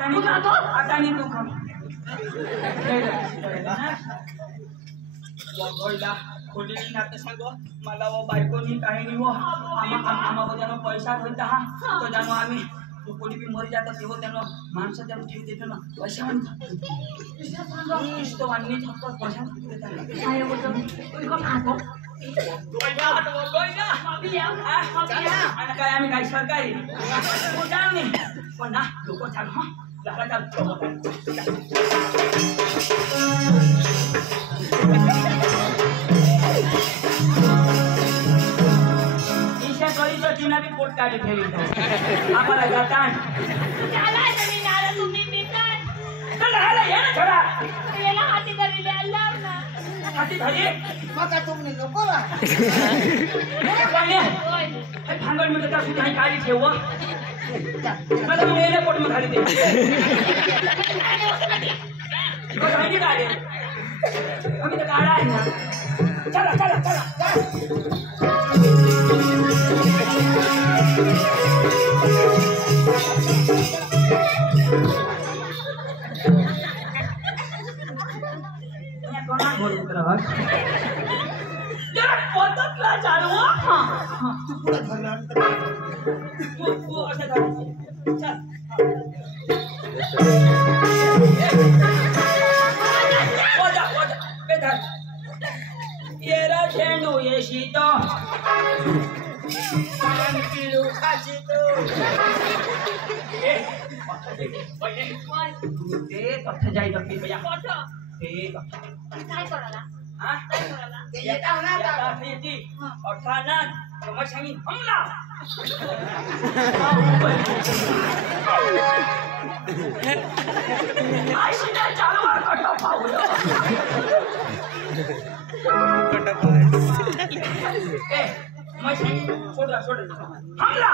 आता नाही तू खा वगळला खोलीली नातं सांगो मला वो बायकोनी काही नाही वो आम्हा बजानो पैसा होता हा तो जानो आम्ही तो कोणी भी मरी जाता तेव्हा त्यानं माणसं त्यानं जीव देतो ना पैसा म्हणतात तो वाणी फक्त पैसा देतात काय होतं तू कोण खातो काय आम्ही काय सरकारी नाही पण ना लोक चाल हा झाला चाल भी पोट काढे ठेवी आम्हाला जातान चला तुम्ही नाला तुम्ही पितात चल हाला ये ना थोडा याला हाती धरले अल्लाह ना हाती धरी मका तुम्ही नको बा हे भांगड मध्ये का सुद्धा काढी ठेव मला मेले पोट मध्ये घाली दे काही काढे आम्ही तर काढा आहे ना चला चला चला पोतला चालू तू असं चल पोजा पोजा बेटा येरा शेंडू येशीतो पिलू खाशीतो ते कथा जाई दपी भैया ते कथा काय करायला हां काय करायला ते येता ना आता येती अठाना समझ सांगी हमला आईशिना चालू कटा पावलं कटा पाय ए मैं सांगी सोड हमला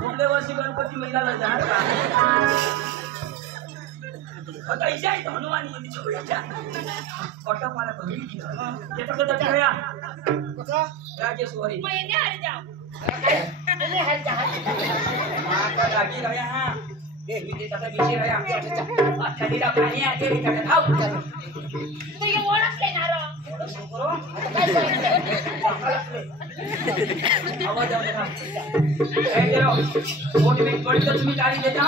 पुढल्या वर्षी गणपती महिन्याला जाणार आता इच्छा आहे हनुमान येते छोड्याच्या कटपाला बघितली येतं कधी भैया कसं राजेश्वरी महिने हर जाओ तुम्ही हात जा माका रागी रहा हां ए मी ते आता विषय रहा अच्छा दिला पाणी आहे ते विचार खाऊ तुम्ही ओळखले ना रो थोडं शंकरो काय सांगितलं आवाज आऊ नका ए गेलो मोठी मी थोडी तर तुम्ही गाडी देता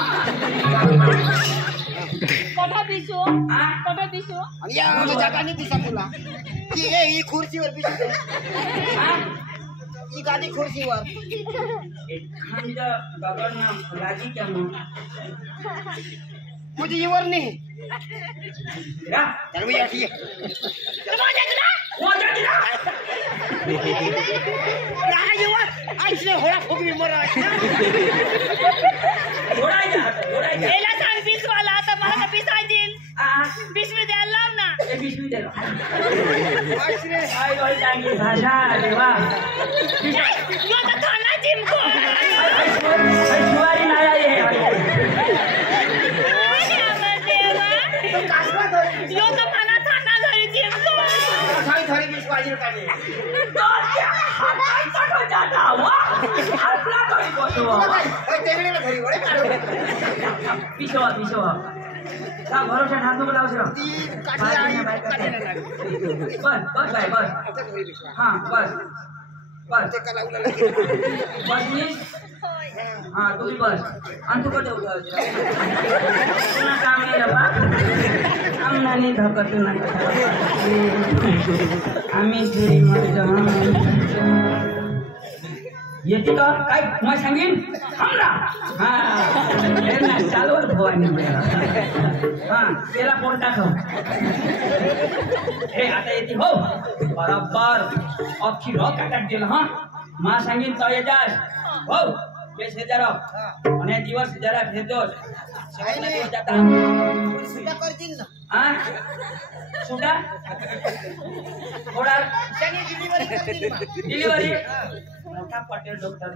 कोठा पिसू हां कोठा पिसू आणि या जागा नाही दिसत तुला की ही खुर्चीवर बिसते हां ही गाडी खुर्चीवर एखादा दगड नाम फुलाजी क्या मग मुझे येवर नाही या तर मी अशी मोजा दिला राहा येवर आईचे होळा फुगवी मरा घोडायचा एला सांग पीस वाला आता मला का पीस देईल हां 20 रुपये द्यायला लाव ना ए 20 मिनिट दे आईचे काय होय चांगली भाषा देवा यो तर खाना जिमको शिवाजी नाही आहे देवा तो कासवा धरी यो तर मला खाना घरी जिमको खाई धरी 20 वाजी काढे तेवढेला घरी वळे काढू पिशवा का भरोसा ठाकू लावशो ती काठी आणि काठीला लागली बस बाय बस आता घरी विश्वास हां बस ते का लावलं बस नीस हां तुम्ही बस आणि तू कधी उठा तुला काम आहे बा आम्हाला नाही धकत नाही आम्ही घरी मरतो येते का काय मग सांगेन थांबला हां चालवर भवानी हां त्याला पोट टाकव हे आता येते हो बरोबर अख्खी रो काटाक दिलं हां मा सांगेन तो येजास हो 20,000 आणि दिवस जरा घेतोस जाता सुद्धा करतील ना हां सुद्धा थोडा त्याने डिलिव्हरी करतील ना डिलिव्हरी मोठा पटेल डॉक्टर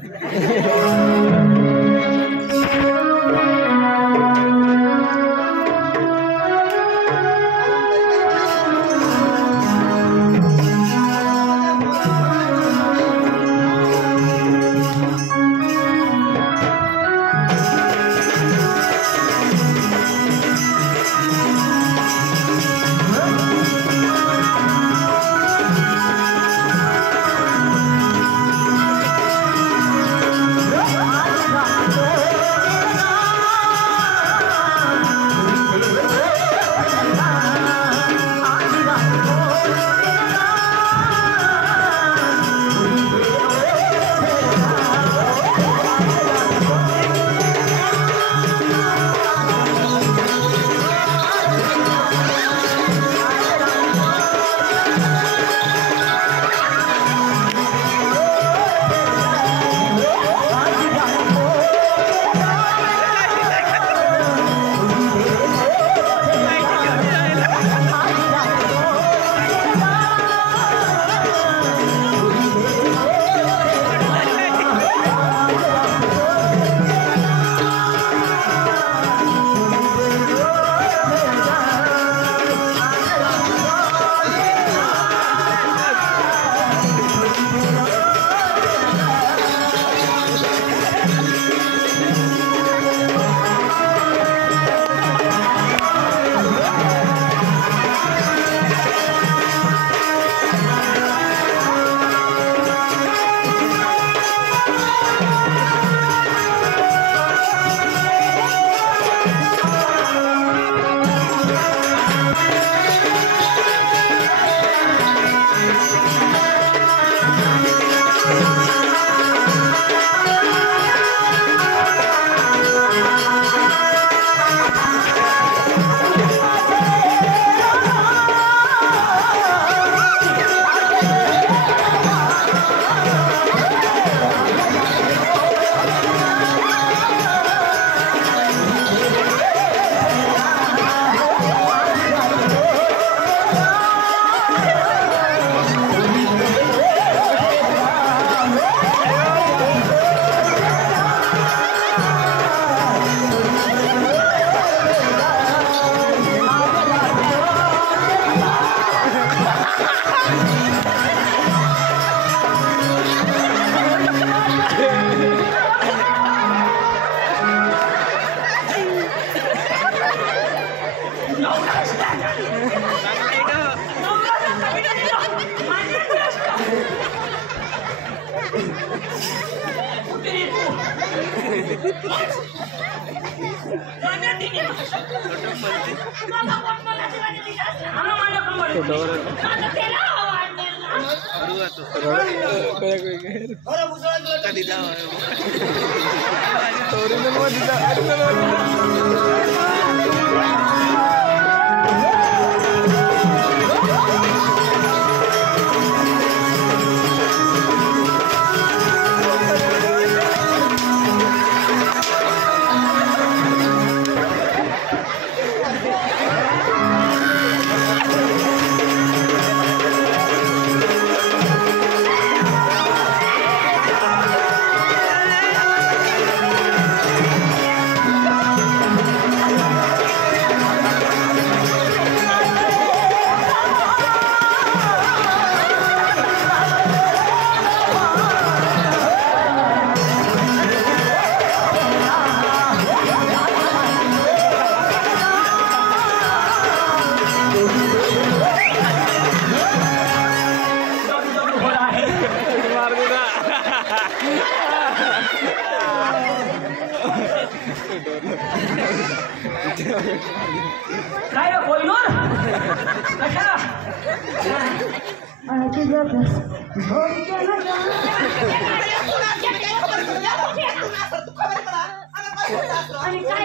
कुत्री तू गाण्या तिने बाबा कोण मला दिवाणी दिसत आम्हाला माझ्या कंबर माझं तेला बरं मुसळा काय रे कोहिनूर कशाला आणि काय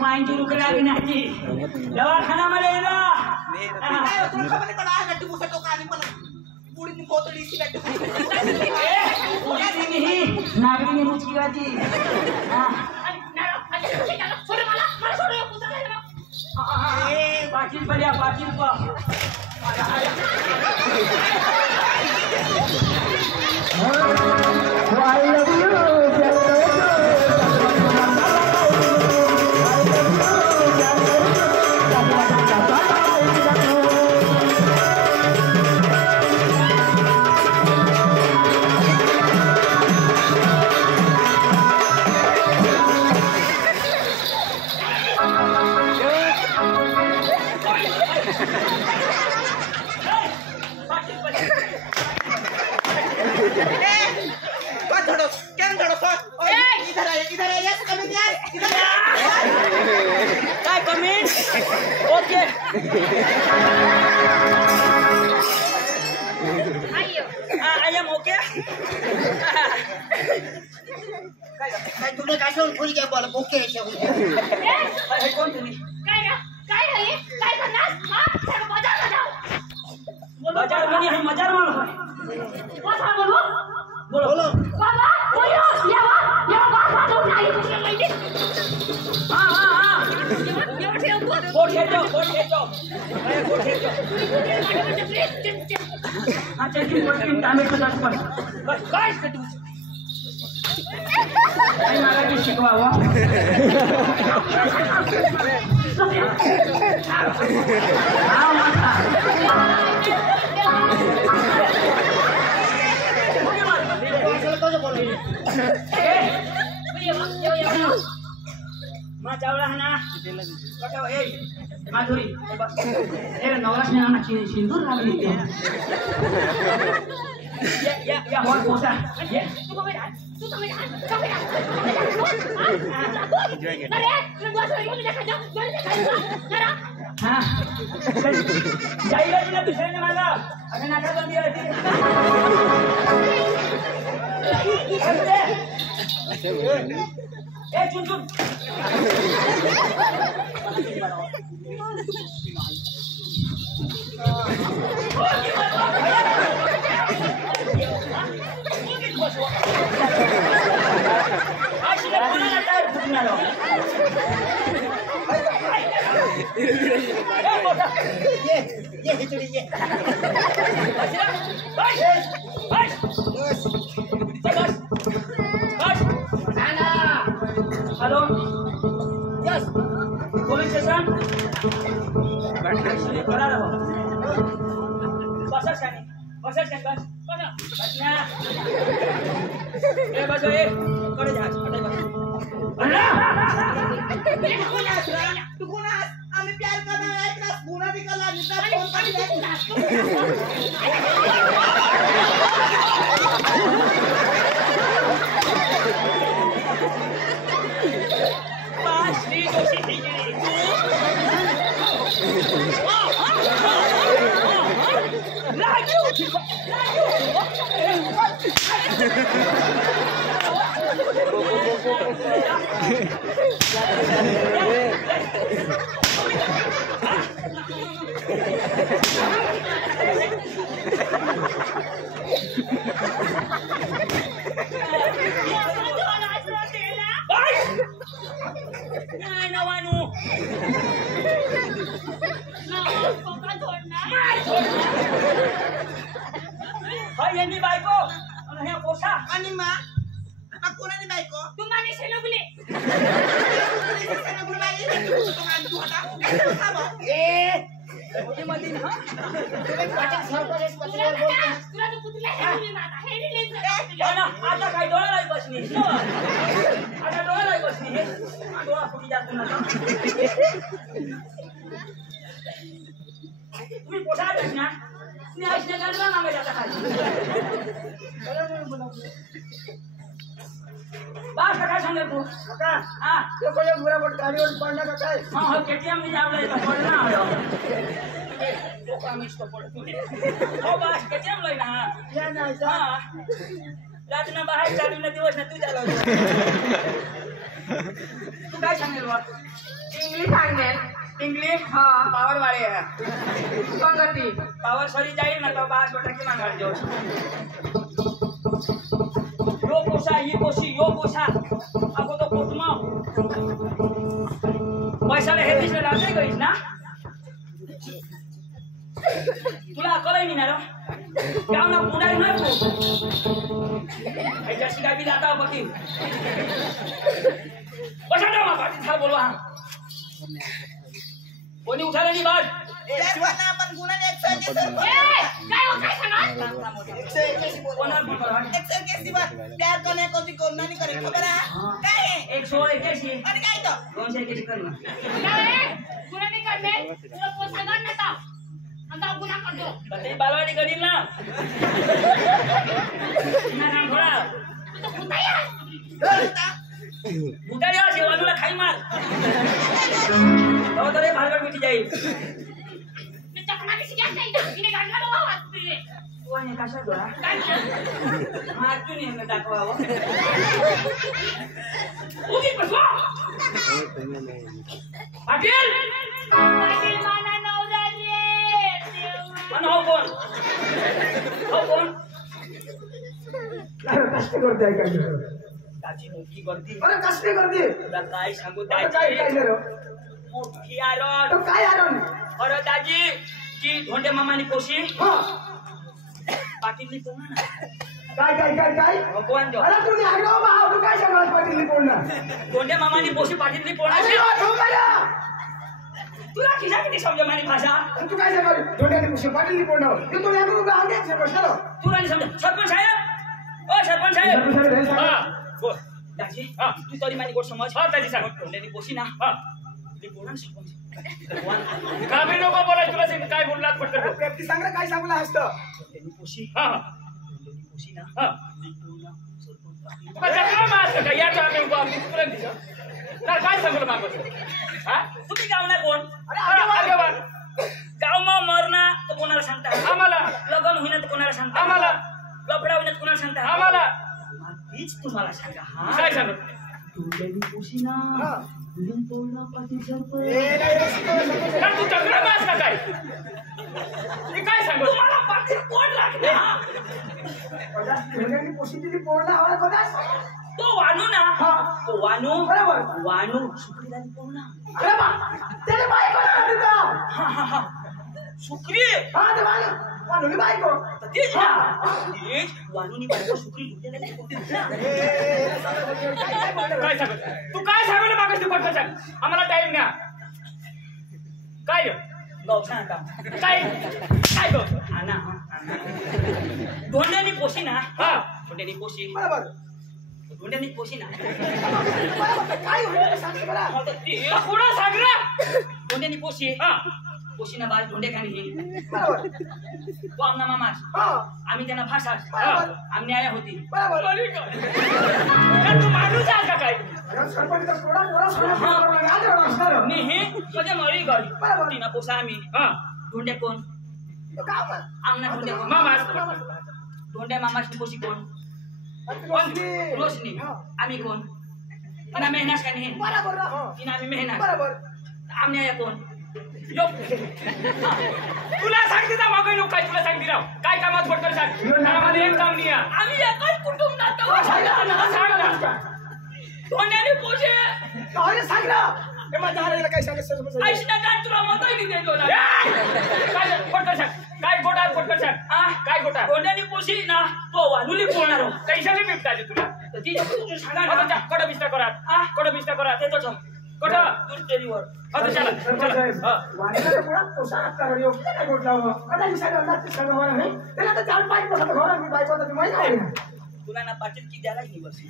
माइंड रुकला भी नहीं दवाखाना में ले लो नागरी ने मुझकी बाजी पाचिल बढ़िया पाचिल को काय comment okay I am okay काय तुला काय सांगून कोणी काय बोला ओके कोण तुम्ही काय करणार हा सर बाजार जाओ बाजार में हम मजार मार कसा बोलू बोलो बाबा बोलो ये बात नहीं कुछ नहीं हां हां हां ये ठेव बोट खेचो अरे बोट खेचो हां चेकिंग बोटिंग टाइम पे 10 बस गाइस कटू आई मला की शिकवावा हां माता मा चावला है ना कटा ए माधुरी ए नवराश ने ना सिंदूर लागली या और पोसा ये तू अरे मैं बस ये देखा जरा हां जाइए ना दूसरे ने मांगा अरे नाका कर दिया ए चुन ये खिचड़ी ये हेलो यस पुलिस स्टेशन खड़ा रहो बस स्टैंड बसना ए बस ए करे जा अरे बस अल्लाह तू कोणास आम्ही प्यार करणार आहे ना गुन्हा निकाला निकाल फोन काढला श्री जोशी खिचडी नाही नवानू हाय यांनी बायको आणि ह्या पोसा आणि मा कोणाने बायको तू माने शेलगुले मध्ये ना तुला तो पुतला हे माता हे रिलीज आता काय डोळा बसली आता डोळा बसली हे डोळा फुटी जातो ना तुम्ही पोसा ना मी आईने गाडला मागे जाता खाली बास काय सांगतो तू का हां ते कोणी बुरा बोट गाडीवर पडला का काय हां हो केटीएम नि जावला इथं पडला आलो तो कामीच तो पडतो हो बास केटीएम लई ना या नाही हां रातना बाहेर चालून दिवस ना तू चालव तू काय सांगेल वा इंग्लिश सांगेल इंग्लिश हां पावर वाले है संगती पावर सरी जाईल ना तो बास गोटा की मांगाल जो यो पोसा ही पोसी यो पोसा ako तो पोटमा पैसाला हेतीस ना राहते गईस ना तुला अकलही नाही ना रो गाव ना पुढारी ना तू ऐजाशी काय बी जाता बघी बसा ना पाठी थाल बोलवा कोणी उठाला नाही बाळ आपण गुन्हा ए काय हो काय सांगा कोणाला बोलवा प्यार करने को कोरोना नहीं करे खबर है काय है 181 आणि काय तो 281 कर ना काय गुन्हा नाही करणे तुला पोस्ट गण नका अंदा गुन्हा करतो ते बालवाडी करील ना ना काम थोडा तू तो कुठे आहे बुटारी आ शेवालूला खाई मार तो तरे भालगड मिटी जाईल मी चकना किसी क्या नाही इने गाडला लो हात पिले कोणी कशा दोरा काय मार तू नाही दाखवावं उगी बसवा पाटील पाटील माना नवजाले आणि हो कोण कष्ट करते काय त्याची मोठी गर्दी अरे कष्ट करते तुला काय सांगू काय काय त्याची करो मोठी आरण तो काय आरण अरे दाजी की धोंडे मामानी पोशी हा पाटीलनी पोहा ना काय भगवान जो अरे तू लागलो भाव तू काय सांगत पाटील बोलणं धोंडे मामानी पोशी पाटीलनी पोहा अरे ठोका ना तुला खिसा किती समजा मारी भाषा तू काय सांगत धोंड्याने पुष्प पाटील बोलणं तू तो लागलो भाव दे चलो तुला नाही समजा सरपंच साहेब ओ सरपंच साहेब हा बोल दाजी हा तू तरी मानी गोष्ट समज हा दाजी सांग धोंड्यानी पोशी ना हा ती बोला ना सरपंच काबरी नको बोलाय तुला सांग काय बोललात पटकन व्यक्ती सांग काय सांगला असतं धोंड्यानी पोशी हा धोंड्यानी पोशी ना हा ती बोला सरपंच पाटील तुका चक्रा मारत का या आम्ही उभा तुला दिसो तर काय सांगलं मागवतो हा तुम्ही गाव ना कोण अरे वा गाव मा मरना तो कोणाला सांगता आम्हाला लग्न होईना तर कोणाला सांगता आम्हाला लफडा होईना तर कोणाला सांगता आम्हाला तीच तुम्हाला सांगा हा काय सांगत धोंड्यानी पोशी ना हा बिलिंग तोडला पाटील सरपंच ए नाही तर तू चक्रा मास का काय मी काय सांगतो तुम्हाला पाटील कोण लागला धोंड्याने पुष्प तिथे बोलणं हवा कोणास तो वानू ना हा तो वानू बरोबर वानू सुकरीला कोण ना अरे बा त्याने बायको ना सुकरी हा ते वानू बायको तेच ना तेच वानूनी बायको सुकरी लुटलेला नाही कोणती काय सांगत तू काय सांगलं मागस तू पटकन सांग आम्हाला टाइम ना काय गाव सांगा काय काय गो आणा धोंड्यानी पोशी ना हा धोंड्यानी पोशी बरोबर धोंड्यानी पोशी ना काय होईल सांग मला पुढं सांग रे धोंड्यानी पोशी हा पोशी ना बाज धोंडे खाणी बरोबर तो आमना मामास हा आम्ही त्यांना भाषास बरोबर आमने आया होती बरोबर तू माणूस आहे का काय सरपंच थोडा पोरा सोडा मी हे म्हणजे मरी गई बरोबर. तिना पोसा आम्ही हा धोंडे कोण काम आमना धोंडे कोण मामा धोंड्या मामाची पोशी कोण रोशनी आम्ही कोण तिना मेहनत का नाही बरोबर तिना आम्ही मेहनत बरोबर आमने आया कोण यो तुला सांगते ना मग लोक काय तुला सांगते राव काय कामात पटकन सांग घरामध्ये एक काम नाही आहे. आम्ही एकच कुटुंब नातो सांग ना धोंड्याने पोशी अरे सांग ना हे माझ्या हारायला काय सांगत सरपंच ऐशना काय तुला मतही नाही देतो ना काय पटकन सांग काय गोटा पटकन सांग काय गोटा धोंड्याने पोशी ना तो वानुली बोलणार हो कैशाने निपटायचे तुला तर ती तू सांगा ना कडं बिस्ता करा कडं बिस्ता करा देतो तो कडं दूर टेलीवर आता चला चला वाणीला पुरा पोसा कर यो काय गोठला हो आता मी सांगा ना ते सांगा मला नाही त्याला आता 4-5 दिवसात घर मी बायको आता माहिती आहे ना तुला ना पाटील की द्यायला नाही बस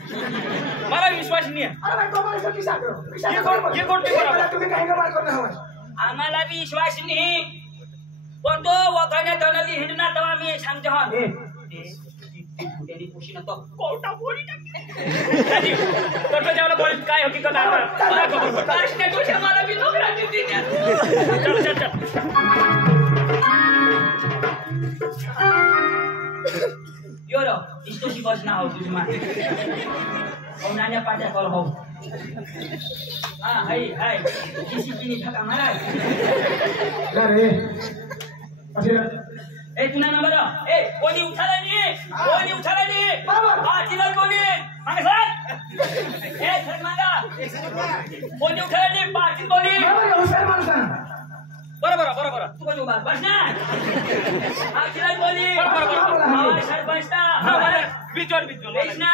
मला विश्वास नाही आहे अरे बाई तो मला की सांग ये गोष्टी बरोबर. तुम्ही काही गमाल करणं हवं आम्हाला बी विश्वास नाही पण तो वगैरे दनली हिंडना तेव्हा मी सांगते हा धोंड्याने पोशी ना तो कोटा बोली टाकते तसं जेवढं बोल काय हकीकत आहे कृष्ण तुझ्या मला बी नोकरा देते चल चल चल योरो इस्तो सी बस ना हो तुझी मा हो नान्या पाट्या कॉल हो हा हाय किसी की नहीं ठका मारा अरे अरे ए तुना नंबर ए कोणी उठाला नाही बरोबर. हा तिला कोणी मागे सर ए सर मागा कोणी उठाला नाही पाटील कोणी बरोबर हुशार माणसा बरोबर तू कोणी उभा बस ना हा तिला कोणी बरोबर. हा सरपंच ना बिचोल बेस ना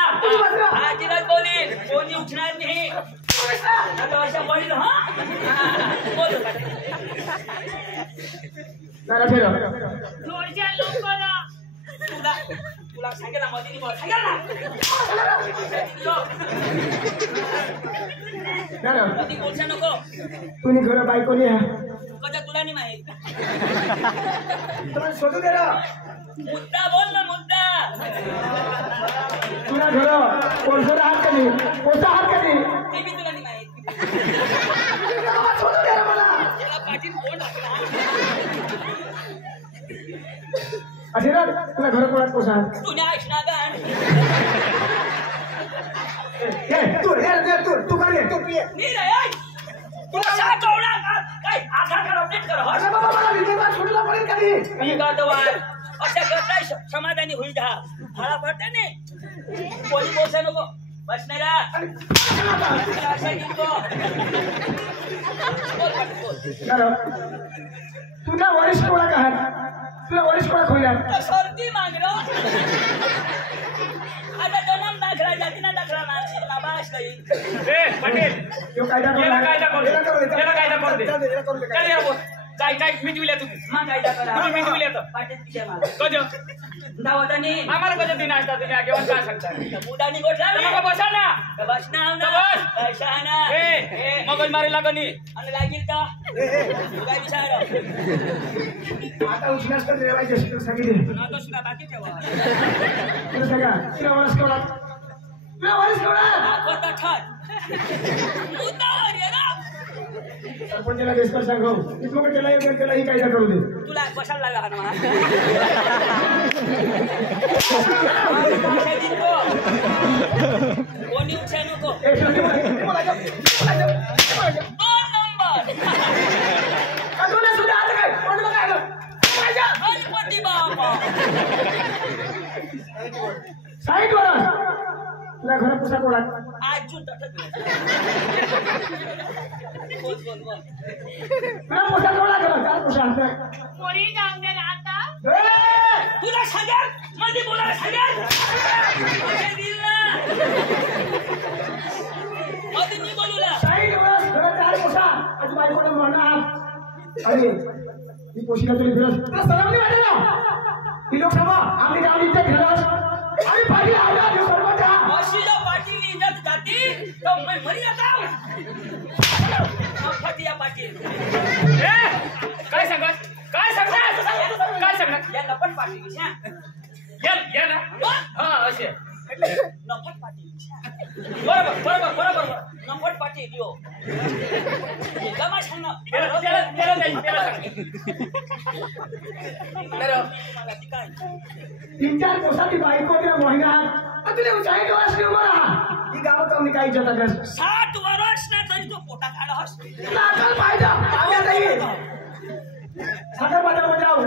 हा तिला कोणी उठणार नाही आता अशा बोलील हा बोल जरा फिर जोरच्या लोकांना तुला सांगेल ना मधीनी बोल सांगेल ना जरा मधी बोलसा नको तुम्ही घर बायकोनी कदा तुला नाही माहित तुम्हाला शोधू दे ना मुद्दा बोल ना मुद्दा तुला घर कोणसर हात कधी कोणता हात कधी ते बी तुला नाही माहित शोधू दे ना मला त्याला पाटील कोण टाकला असे ना तुला घर कोणात पोसा तुने ऐकणार गाण तू कर तू पिये नी रे ऐक तुला सांगवला काय आधार कार्ड अपडेट कर अरे बाबा मला विजयबाद सुटला पडेल कधी मी गातो वार अशा करताय समाधानी होईल दहा फळा पडते ने कोणी बोलसा नको बस नाही रा अशा निघतो बोल तुला वरिष्ठ कोणा का तुला वरिष्ठ कोणा खोल्या तो सर्दी मागलो आता दोन दाखला जातीना दाखला ना बास नाही ए पटेल यो कायदा याला कायदा करू दे. याला करू दे. याला कायदा करू दे. याला करू दे. चल यार बोल काय मी दिल्या तुम्ही मग काय दाखला तुम्ही मी दिल्या तर पाटील पिशे मला कजो दावतानी आम्हाला कजो दिन असता तुम्ही आगेवर काय सांगता बुडानी गोठला मग बसा ना बस ना बस. पैशाना ए मगज मारी लागनी आणि लागील का काय विचार आता उचलास तर रेवायचे असते सांगितले आता सुद्धा बाकी ठेवा तुला सगळा तुला वरिष्ठ कोणा तुला वरिष्ठ कोणा दाखवता ठात उतार ये ना सरपंचाला डिस्कस सांगू इथं त्याला एक त्याला ही कायदा करू दे तुला कशाला लागला ना कोणी उठे नको एक बोला जा दोन नंबर कधून सुद्धा आता काय कोण काय माझ्या गणपती बाप्पा साईड वर तुला घर पुसा कोणा अजून तटत बोल बोल बोल तुला पुसा कोणा करा काय पुसा आणतं मोरी जाऊन दे ना आता. तुला सगळ्यात मध्ये बोलायला सगळ्यात पैसे दिल ना मध्ये मी बोलूला साईड वर घर चार पुसा आज बायकोने म्हणा अरे ही पोशिका तुला फिरस तुला सलाम नाही वाटत ना ही लोकसभा आपली गावची इज्जत फिरस आम्ही पाहिजे आलो सरपंच अशीला पाटील इज्जत जाती तो मैं मरी जाता फतिया पाटील काय सांगत काय सांगत या नपट पाटील या ना हा असे नपट पाटील बरोबर नपट पाटील यो गमा सांग त्याला सांग काय तीन चार दिवसाची बायको तिला महिन्यात तुला साईड वर असली उभा ही गाव कमी काही इज्जत आहे 60 वर्ष ना तरी तो पोटा काढास तुला अकल पाहिजे आम्ही आता ये साखर बाजार जाऊ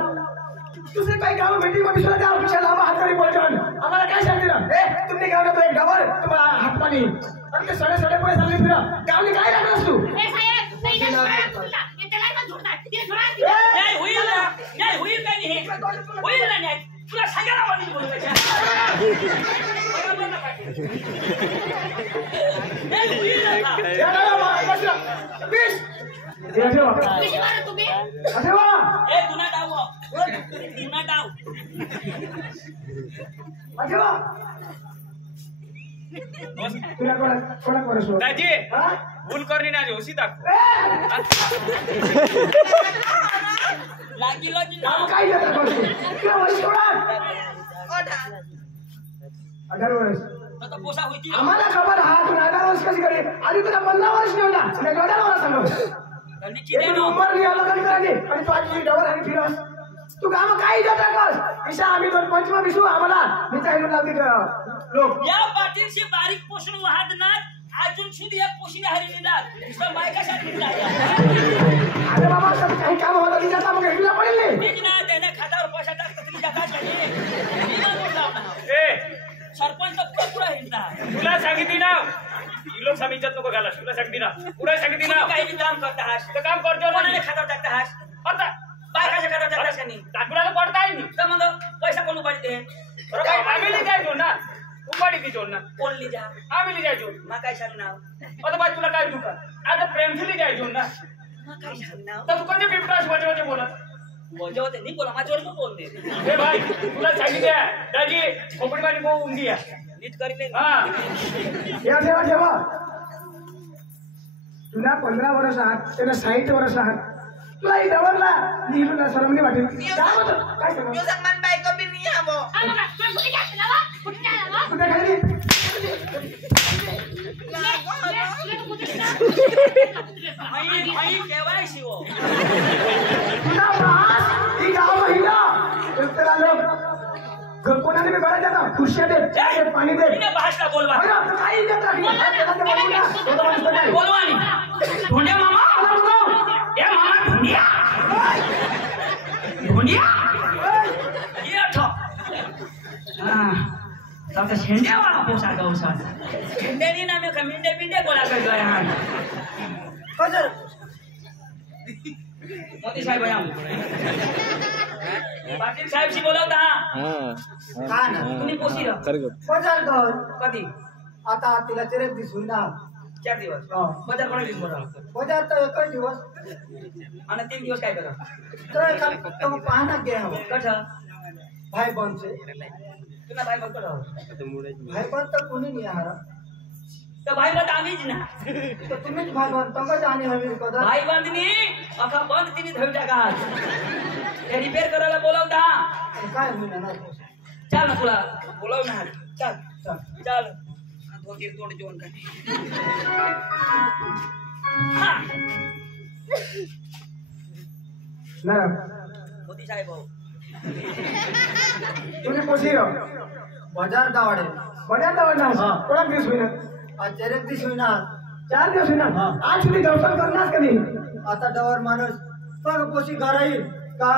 दुसरे काही गाव मीटिंग मध्ये सुद्धा जाऊ पिछा लांब हातकरी बोलतो आम्हाला काय सांगितलं तुम्ही गावला तो एक डबल तुम्हाला हातपाणी आणि ते सडे पुढे चालले फिरा गावने काय लागलास तू ए साहेब नाही ना तुला इथे काय मत झोडणार तिथे झोडा नाही होईल का नाही होईल ना नाही तुला सांगायला वाटली बोलायचं बरोबर ना पाटील नाही होईल ना या गावा बसला प्लीज या ठेवा कशी मारा तुम्ही. ठेवा ए गुन्हा डाव ठेवा तुला कोणा कोणा दाजी हा भूल करनी ना जोशी दाखव लागीलो जी काम काय करता तुला वर्ष सोडा 18 वर्ष तो पोसा होती आम्हाला खबर हा तू 18 वर्ष कशी करे आणि तुला 15 वर्ष निवडा तुला 18 वर्ष सांगतो त्यांनी चिडे नो उमर नाही अलग करायची आणि तू आज डबल आणि फिरस तू काम काय जाता कर ईशा आम्ही दोन पंचमा विसू आम्हाला मी काय लावली लोक या पाटीलशी बारीक पोषण वाहत ना अजून सुद्धा एक पोषी हरी निघाल तो बायकासाठी निघाल अरे बाबा सब काही काम होतं तिच्या काम घेतला पडेल नाही मी ना त्याने खात्यावर पैसा टाकतो तरी जातात ए सरपंच पुरा हिंडा तुला सांगितली ना ही लोक समीच्यात नको घाला तुला सांगितली ना पुढे सांगितली ना काही बी काम करता हास तर काम करतो ना कोणाने खात्यावर टाकता हास आता बायकाच्या खात्यावर टाकता हास नाही टाकूला पडताय नी तर मग पैसा कोण उभारते बरोबर आम्ही ली जायचो ना उपाडी की जोड ना कोण ली जा आम्ही ली जायचो मग काय सांगणार आता बाई तुला काय दुखा आता प्रेमशी ली जायचो ना मग काय सांगणार तर तू कधी बिबटास वजे बोलत वजे होते नाही बोला माझ्यावर मग बोल दे ए भाई तुला सांगितले दाजी खोपडी पाणी पोहून घ्या नीट करीले हा या ठेवा ठेवा तुला 15 वर्ष आहात त्याला 60 वर्ष आहात तुला ही डबलला लिहिलं ना सरमणी वाटेल काय होतं काय सांगू सन्मान बायको बी नाही आबो आलो का तुला कुठे जायचं ना कुठे जायला कुठे खाली हाई केवायसी हो तुला वास ही गाव महिला त्याला लोक कोणाने बी करायचं ना खुर्शी दे चहा दे पाणी दे तिने भाषा बोलवा अरे आपण काही देत राखली बोलवा नाही धोंड्या मामा ए मामा धोंड्या ये ठो आता शेंड्या वाला पोसा गावसा शेंड्यानी ना मी मिंडे बोला करतो यार मोदी साहेब आहे पाटील साहेबशी बोलावता का ना तुम्ही पोसी रह बजार कर कधी आता तिला चेरेक दिसून ना 4 दिवस हो. बजार कोणी दिवस बरं बजार तर एकच दिवस आणि 3 दिवस काय करा तर तो पाहना के हवं कसं भाई बनचे तुला भाई बघतो राव भाई बन तर कोणी नाही हारा तर भाई बंद आम्हीच ना तर तुम्हीच भाई बन तंग जाणे हवी कदा भाई बंदनी अखा बंद तिने धवटा का ते रिपेअर करायला बोलावता काय होईना ना चल ना तुला बोलाव ना चल चल चल धोती तोड जेवण काय हा ना मोदी साहेब हो तुम्ही पोसी रहो बजार दावडे बजार दावडे ना कोणा दिवस होईना आज चेरेक दिवस होईना 4 दिवस होईना आज तुम्ही दर्शन करणार कधी आता डवर माणूस पग पोसी घरही का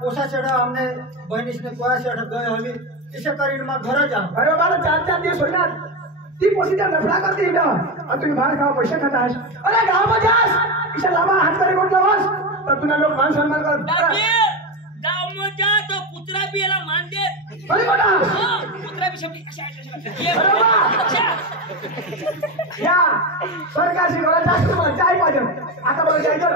पोसा चढ हमने बहिणीसने पोया चढ गए हवी इसे करीन मग घर जा अरे बाबा 4 दिवस होईना ती पोसी त्या लफडा करते इथं आणि तुम्ही बाहेर खावा पैसे खातास अरे गावामध्ये जास इसे लावा हात करे कोटला बस तर तुला लोक मान सन्मान करतात गाव मध्ये तो कुत्रा बी याला मान दे अरे बाबा कुत्रा बी शेवटी या सरकारशी मला जास्त मला चाय पाहिजे आता मला चाय कर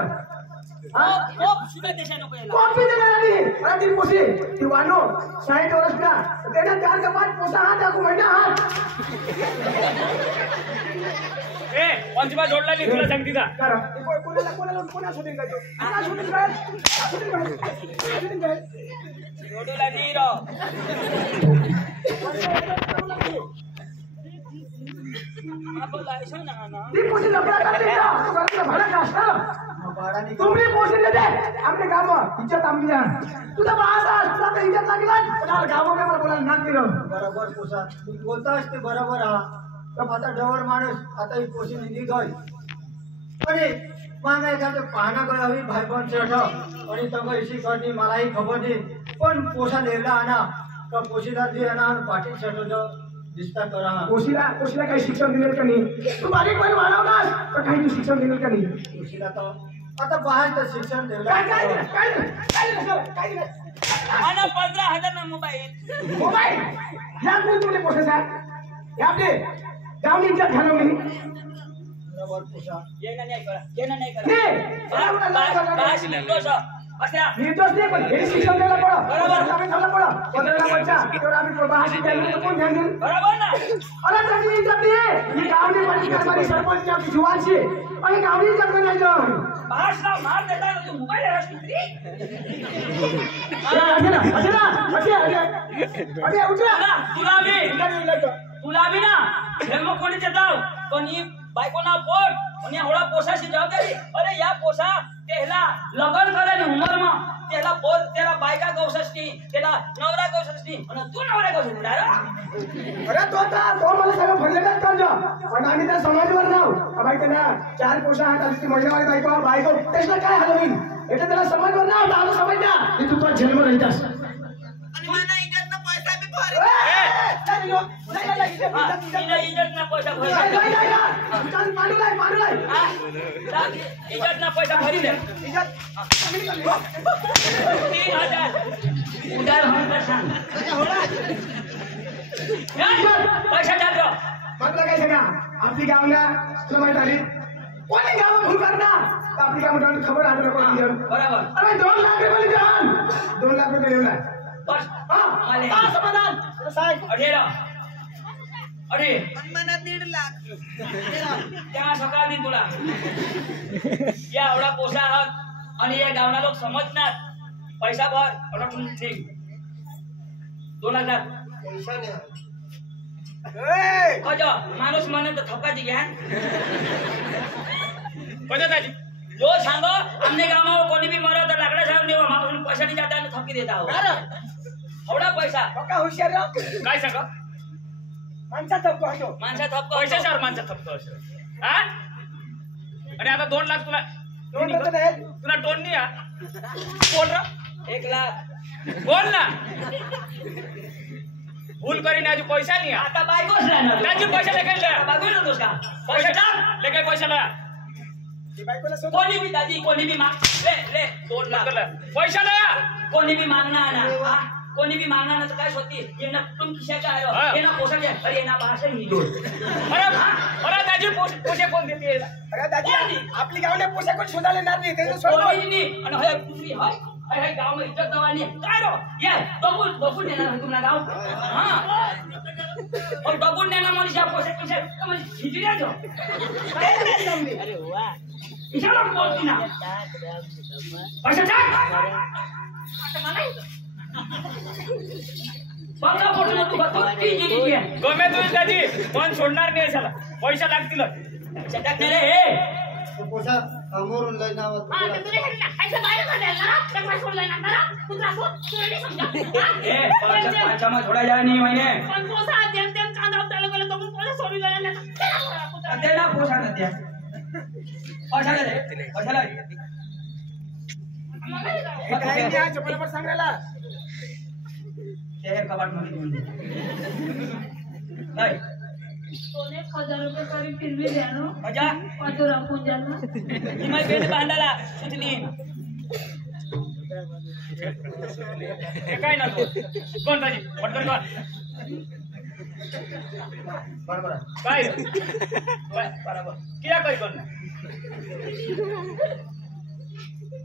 खूप सुद्धा देशा नको याला कॉफी देणार नाही अरे ती पोसी ती वानो 60 वर्ष का त्याने 4 का 5 पोसा हात टाकू महिना हात ए पंचमा जोडला नाही तुला सांगते का करा कोणाला शूटिंग करतो कोणाला शूटिंग कर शूटिंग कर जोडूला दी रो आपण लायसन ना ती पोसी लफडा करते का तुला भडक असतं तुम्ही पोसी देते आपले काम इज्जत आमची जाण तुझा बाळा तुला तर इज्जत लागला पण गावामध्ये मला बोलायला नाक दिलं बरोबर पोसा तू बोलतास ते बरोबर हा तर आता डवर माणूस आता ही पोसी निधी गय आणि मागे एखादं पाहणा गय हवी भाईबंद चढ आणि तंग इशी करणी मलाही खबर नाही पण पोसा लेवला आणा का पोशीला दे आणा पाटील चढ दिसता करा पोशीला काही शिक्षण दिलेलं का नाही तू बारीक पण वाढवलास पण काही शिक्षण दिलेलं का नाही पोशीला तर आता बाहेर तर शिक्षण दिलं काय आणि 15,000 ना मोबाईल ह्या कोण तुमचे पोसेस आहेत हे आपले गावनी इज्जत घालवली बरोबर पोसा येणं नाही करा निर्दोष नाही पण हे शिक्षण द्यायला पडा बरोबर खायला पडा 15 वर्षा तेवढा आम्ही बाहेर द्यायला कोण ध्यान देईल बरोबर ना अरे त्यांनी इज्जत नाही ही गावनी पंचायत सरपंच आपली जुवानशी आणि गावनी इज्जत नाही जाऊन भाषा मार देता तू मोबाईल राष्ट्रपती तुला बी ना धर्म कोणी देताव कोणी बायकोना पोट आणि एवढा पोसाची जबाबदारी अरे या पोसा त्याला लग्न करायला उमर मग त्याला पोर त्याला बायका गवससनी त्याला नवरा गवससनी आणि तू नवरा गवससनी अरे तो मला सगळं फरलेलाच करतो पण आम्ही त्या समाजवर जाऊ बाई त्यांना 4 पोषा हात असते महिनावारी बायको त्याला काय हलवीन એટલે त्याला समाजवर ना आलो समज ना की तू तो जेलमध्ये राहतास आणि मला इज्जतना पैसा बी भर इज्जतना पैसा भर इज्जतना पैसा भरी दे इज्जत 3000 उधार होणार सांग पैसा टाक दो मतलब काय सगळा आपली गावला तुला माहित आली कोणी गाव भूल करणार आपली गाव खबर आली बरोबर अरे 2 लाख रुपये जान 2 लाख रुपये देऊला बस माले समाधान साहेब अरे मला 1.5 लाख तेव्हा सकाळ दिन तुला या एवढा पोसा आहात आणि या गावना लोक समजणार पैसा भर अडकून ठीक 2 लाख पैसा नाही कजो माणूस म्हणत थकाची घ्या कधी झाली जो सांगो आमने गावावर कोणी बी मरत तर लाकडा सांगून देवा मागून पैसा नाही जाता थपकी देता हो एवढा पैसा पक्का हुशार काय सांगा माणसा थपको हटो माणसा थपको पैशाच्यावर माणसं थपतो असं हा आणि आता 2 लाख तुला तुला टोन नाही हा बोल र 1 लाख बोल ना भूल करीने आज पैसा नहीं आता बायकोच राहणार त्याची पैसा लेके ले बायको नव्हतोस का पैसा टाक लेके पैसा ला ती बायकोला सोड. कोणी भी दादी कोणी भी माग ले 2 लाख पैसा ना कोणी भी मागणार ना हा? कोणी भी मागणार ना तर काय होती ये ना तुम खिशाचा आहे ये ना पोसाचे अरे ये ना भाषा हिंदू अरे दाजी पोसे कोण देते अगं दादी आपली गावने पोषा कोण शोधायला येणार नाही ते सोड. कोणी नाही आणि होय दुसरी होय हाय गाव मध्ये इज्जत दवानी काय रो ये बघून नेणार आहे तुम्हाला गाव हा और बघून नेणार म्हणजे या पोसे कसे म्हणजे हिजड्या जो अरे वा इशारा बोलती ना पैसा टाक आता मला येतं. बंगला फोटो तू बघतो की गमे तुम्ही दाजी पण सोडणार नाही त्याला पैसा लागतील टाक रे हे तो पोषा समोरून लय नाव हा, ते तुला हे टाकायचं बाहेर काढायला ना, तर मला सोडलंय ना, मला? तू त्रास हो, तुला नाही समजा. ए हा? पाचा में थोड़ा जा नहीं मैंने पण पोसा जेम कांदा उतारलं गेलं तर मग पोसा सोडून गेला ना. चला बरं, कुत्रा. दे ना पोसा न द्या पैसा दे पैसा लाग मला नाही जाऊ. हे काय नाही आज बरोबर सांगायला. शहर कबाट मध्ये घेऊन दे नाही 1,000 रुपये करी फिरवी द्या ना. मजा पाचो राखून द्या ना. ही माझी बेट बांधायला सुचली हे काय ना तू कोण दाजी पटकन कोण बरोबर काय बराबर किया काय कोण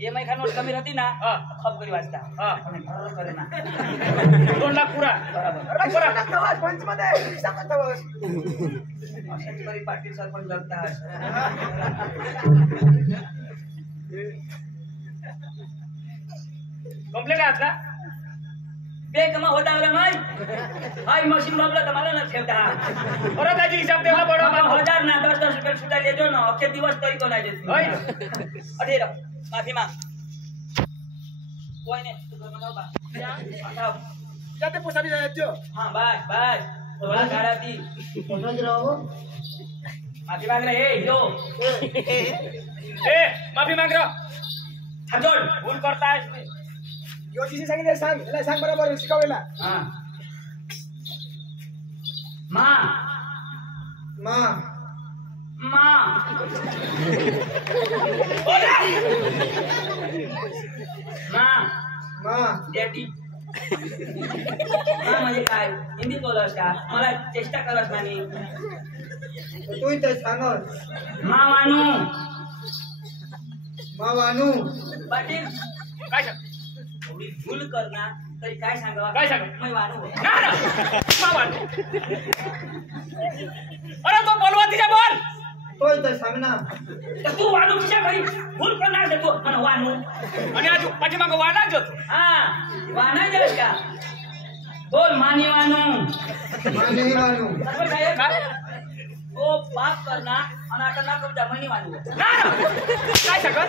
ये मैं खानोट कमी रहती ना हा. खप करी वाजता हा. आणि भर करे ना 2 लाख पुरा बराबर अरे बरं नव्हत पंच मध्ये सांगत होस. अशाच तरी पाटील सरपंच जगतात कंप्लेंट आहे ना बे कमा होता रे मैं हाय मशीन बाबला तर मला ना ठेवता बरं दाजी हिसाब द्यायला पडो बाबा 1000 ना 10 रुपये सुद्धा देतो ना अख्खे दिवस तरी कोण आहे होय. अरे माफी माग कोई नाही तू घर जाऊ बा जाते पोषा बी जायचो. हां बाय थोडा गाडी पोषाची राव. माफी माग रे हे यो ए माफी माग रे हजोड भूल करताय योशीशी सांगितलं सांग. याला सांग बरोबर शिकवलेला. हां मा मा मा बोला मा मा डॅडी मा म्हणजे काय हिंदी बोलस का मला चेष्टा करस नाही तू इथे सांग. मा वानू मा वानू पाटील काय सांग थोडी भूल करना तरी काय सांगावा काय सांगा? मैं वानू ना ना मामा अरे तो बोलवा तिच्या बोल तो इथे सांग ना. तर तू वानू किशा घरी भूल करणार देतो पण वानू आणि आज पाठीमाग वाढाच होतो हा वाना जास का बोल मानी वानू माने वानू सरपंच साहेब ओ पाप करना आणि आता ना करू मनी वानू ना ना काय सांगत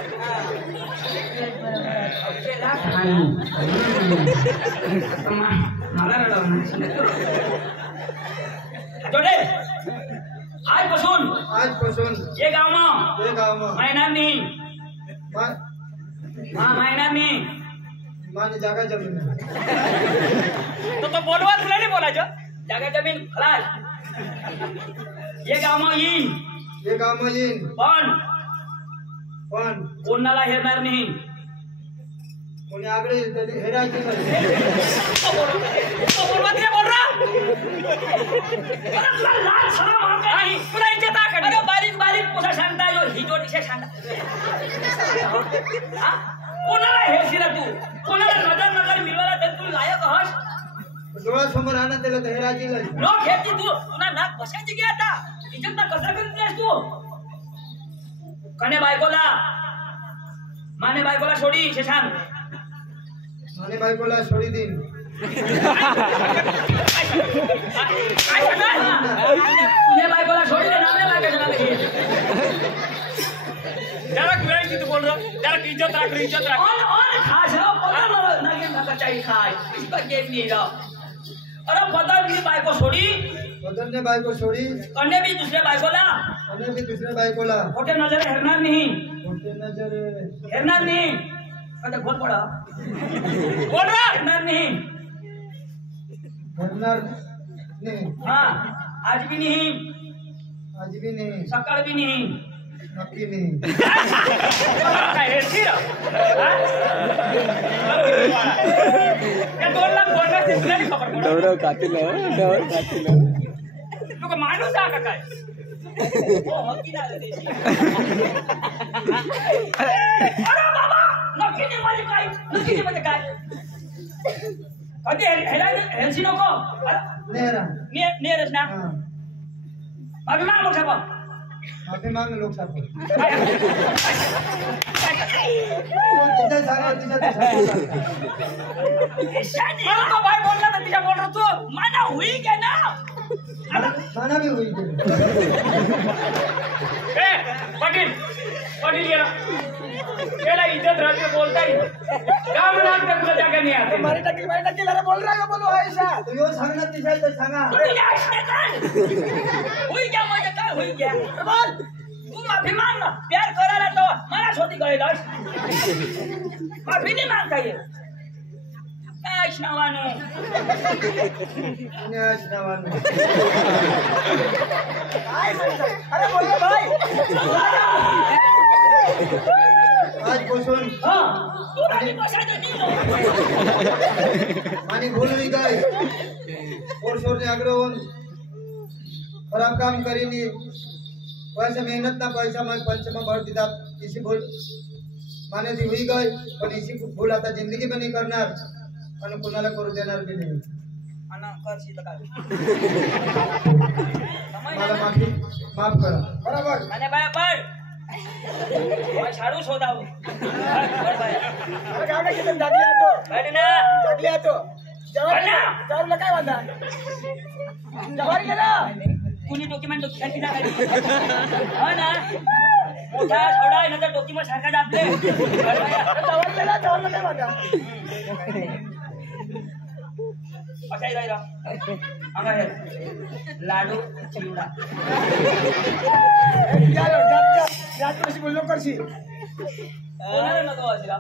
मला जोडे आजपासून ये गाव मग ते गाव मग महिन्यांनी मा- हा महिन्यांनी माने जागा जमीन तो बोलवा तुला नाही बोलायचं जागा जमीन खलास ये गाव मग येईन हे गाव मग येईन. पण पण कोणाला हेरणार नाही कोणी आगळे हेरायचे नाही. तो बोलवा तिच्या बोल रा तुला इज्जत आहे अरे बारीक बारीक पोसा सांगता यो ही जोडीशे सांगता हा? कोणाला हेरशील तू कोणाला नजर मिळवायला तर तू लायक हस डोळ्यासमोर आणत त्याला तर हेरायचे नाही. लोक हेरती तू तुला नाक कशाची घे आता इज्जत ना कसं करीत तू कने बायकोला माने बायकोला सोडी शे सांग माने बायकोला सोडी देईन. काय सांगा तुझ्या बायकोला सोडी दे ना आपल्या बायकोच्या नावे घे. जरा वेळ तू बोल रा जरा इज्जत राख और खास हो पता मला नगीन नका चाई खाय इसका गेम नहीं रहा अरे पता भी बायको सोडी बदलने बायको सोडी कने भी दूसरे बायकोला आणि बी दुसऱ्या बायकोला खोटे नजर हेरणार नाही कोणते नजर हेरणार नाही आता घोट पडा बोल रा हेरणार नाही भरणार नाही. हाँ आज भी नहीं आज भी नाही. सकाळ भी नहीं नक्की नाही. काय हेरशील? हा? त्या 2 लाख बोलणार ते तुला नाही खबर पडत. तू का माणूस आहे का काय? हो, हकी झालं ते. अरे बाबा, नक्की म्हणजे काय? नक्की म्हणजे काय? कधी हेल्सी नको. नेहरा. नेरच ना. हां. माफी माग मग साहेब. माफी माग लोकसभा. काय तिच्या सांगा तिच्या मला तो भाई बोलला तर तिच्या बोलतो तू माना हुई क्या ना. माना भी होईल. ए पाटील पाटील ये त्याला इज्जत राहते बोलता येईल. का म्हणाल तर तुला जागा नाही आते. मारी टक्की अरे बोल रहा है बोलो ऐसा. तू यो सांग ना तिच्या तर सांगा. तुझ्या आईने काय हुई क्या म्हणजे काय हुई क्या? बोल. तू माफी माग ना. प्यार करायला तो मलाच होती गळेलास. माफी नाही मागता येत. काय नावाने? न्यास नावाने. अरे बोल भाई. आजपासून तू राणी बसायचं नाही. आणि बोलवी काय पोरसोरने आग्रह होऊन खराब काम करीनी पैसा मेहनत ना पैसा मग पंचमा भर देतात इसी भूल माने दी हुई गई पण इसी भूल आता जिंदगी में नहीं करणार आणि कुणाला करू देणार भी नाही. अण्णा करशी तर काय? मला माफ करा. बरोबर. आणि बाया पड. शाडू शोधाव. अरे गावडे किती जागली आतो. बैठ ना. जागली आतो. जवार काय म्हणता. जवार गेला. कुणी डॉक्युमेंट टाकायची हो ना. मोठा सोडा ना तर डॉक्युमेंट सारखा दाबले. जवार गेला जवार काय म्हणता. असाही राहिला. अंगा हे लाडू चिवडा. कशी बोललो करशी. कोणाला नको वाजला.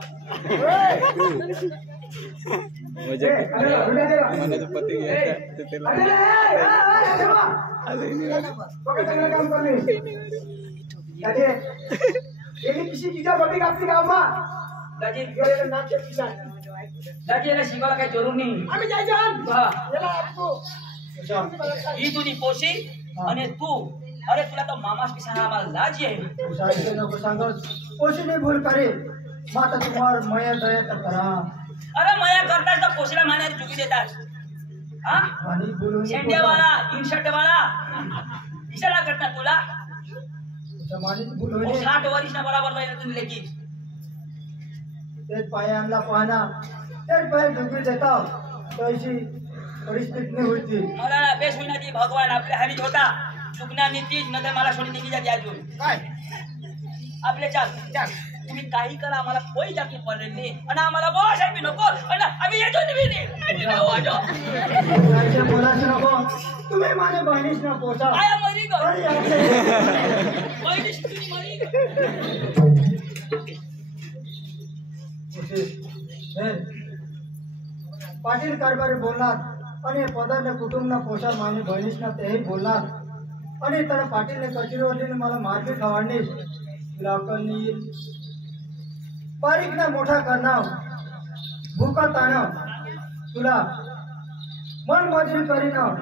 किसी चीजा बड़ी आपली गावमा दाजी नाच किसा दाजी याला शिकवायला काही जरूर नाही. आम्ही जायचं. हा. याला आपको ही तुझी पोशी आणि तू. अरे तुला तर मामास की सांगा आम्हाला लाज आहे. साहित्य नको सांगत पोशी नाही भूल करे माता तुम्हार मया दया तर करा. अरे मया करतात तर पोशीला मानारी चुकी देतात. हा आणि बोलून शेंड्यावाला इनशर्टवाला इशारा करतात तुला. समानीत भूल वो होईल 60 वर्ष ना बराबर नाही तुम्ही लेकी. तेच पाय आणला पाहना तेच पाय डुबी देता तशी परिस्थिती नाही होती. मला बेस होईना ती भगवान आपल्या हानीत होता. चुकण्याने तीच नंतर मला सोडून निघी जाते अजून. काय आपले चाल तुम्ही काही करा आम्हाला कोई जाती पडलेली नाही. आणि आम्हाला बॉस आहे नको. आणि आम्ही येतो काय बोलायचं नको. तुम्ही माझ्या बहिणीच न पोचा. आया मरी गो. अरे यार. बहिणीशी तुम्ही मरी गो. पाटील कारभारी बोलणार आणि पदार्थ कुटुंब न पोषा माझी बहिणीस ना तेही बोलणार आणि तर पाटील ने कचेरीवरती मला मारपीट खवाडणी लाकणी बारीक ना मोठा करणार भूका ताणव तुला मन मजुरी करीनाव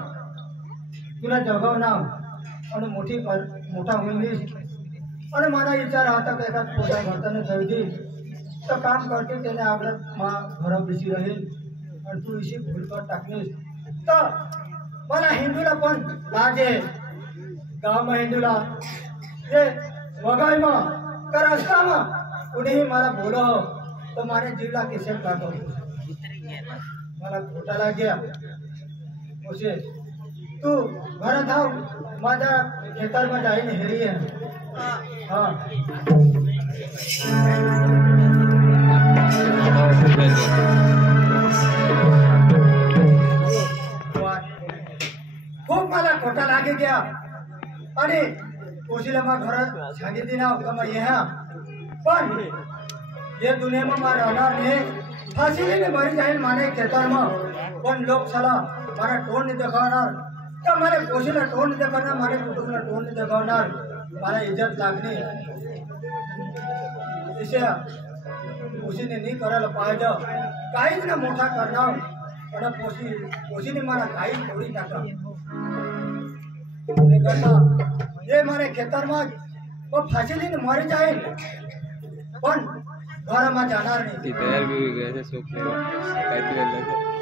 तुला जगवणार आणि मोठा होईल. आणि मला विचार आता का एका पोटा भरताना ठेवली तर काम करते त्याने आवडत मा घरा बेसी राहील आणि तू इशी भूलकर टाकलीस तर मला हिंदूला पण लाज आहे. गाव हिंदूला ते वगाई मग का रस्ता मग कुणीही मला बोलव तर माझ्या जीवला केसेल टाकव. मला खोटा लाग्या उसे तू घरात आव माझ्या खेतर जाईन हेरी आहे. हाँ खूप मला खोटा लागे गया आणि कोशीला मग घरात सांगितली ना का मग ह्या पण ये दुनिया में मैं रहना नहीं फांसी में मरी जाए माने खेतर में पण लोग साला मारा टोन नहीं दिखावणार का मारे कोशीला टोन नहीं दिखावणार मारे कुटुंबला टोन नहीं दिखावणार मला इज्जत लागणे विषय पोशीने नाही करायला पाहिजे काहीच ना मोठा करणार पण पोशीने मला काही थोडी टाका ये मारे खेतर में वो फांसी मरी जाए पण घर में जाणार नहीं तैयार भी हो गया सूखने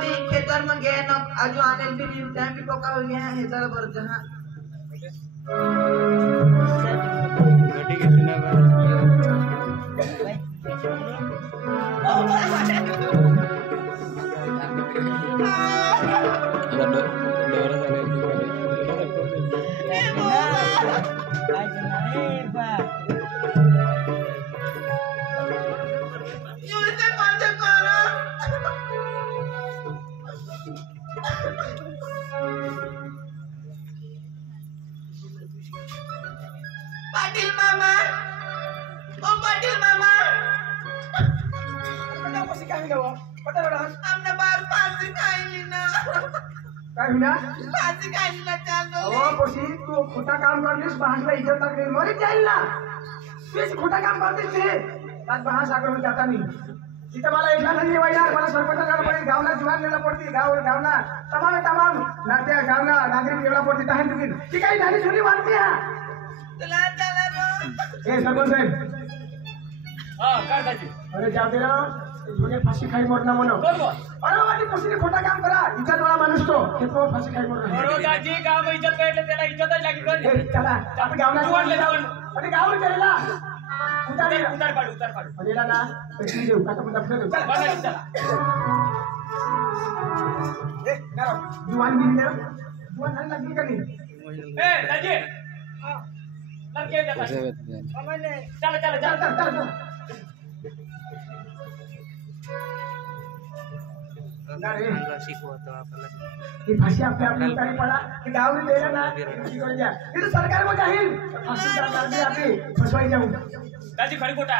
भी खेतर में गए न आजू आने भी टाइम भी पका हो गया है इधर पर जहां घटी के सुना पाटिल मामा ओ पाटिल मामा पता पोशी काय मिळावं पता रहा हमने बार फांसी खाई ना काय मिळा फांसी खाई ना चालो ओ पोशी तू खोटा काम करलीस बहासला इज्जत लागली मरी जाईल ना तू खोटा काम करतेस ते आज बहास आगर में जाता नहीं इथं मला एकला नाही येवायला मला सरपंचाला पडेल गावना जीवन नेला पडती गावना तमाम नात्या गावना नागरिक नेला पडती तहान तुम्ही ती काही झाली सुनी वाटते हा चला चला ए सरपंच साहेब हा काय दाजी अरे जाऊ दे ना तुझे फाशी खाई मोडना म्हणो बरोबर अरे माझी पोशीने खोटा काम करा इज्जत वाला माणूस तो हे तो फाशी खाई मोडना बरोबर दाजी गाव इज्जत भेटले त्याला इज्जतच लागली ए चला आपण गावना जुवान जाऊ अरे गाव चलेला उतार पाडू अरेला ना पैसे देऊ का आपण दफन देऊ बसा चला ए ना जुवान भी दे जुवान झाली लागली का नाही ए दाजी लड़के जाता चल ही फाशी आपल्या उतारी पडा की गाव दिला ना इथं सरकार मग जाईल फाशी सरकार आपली फसवाई जाऊ दाजी खरी खोटा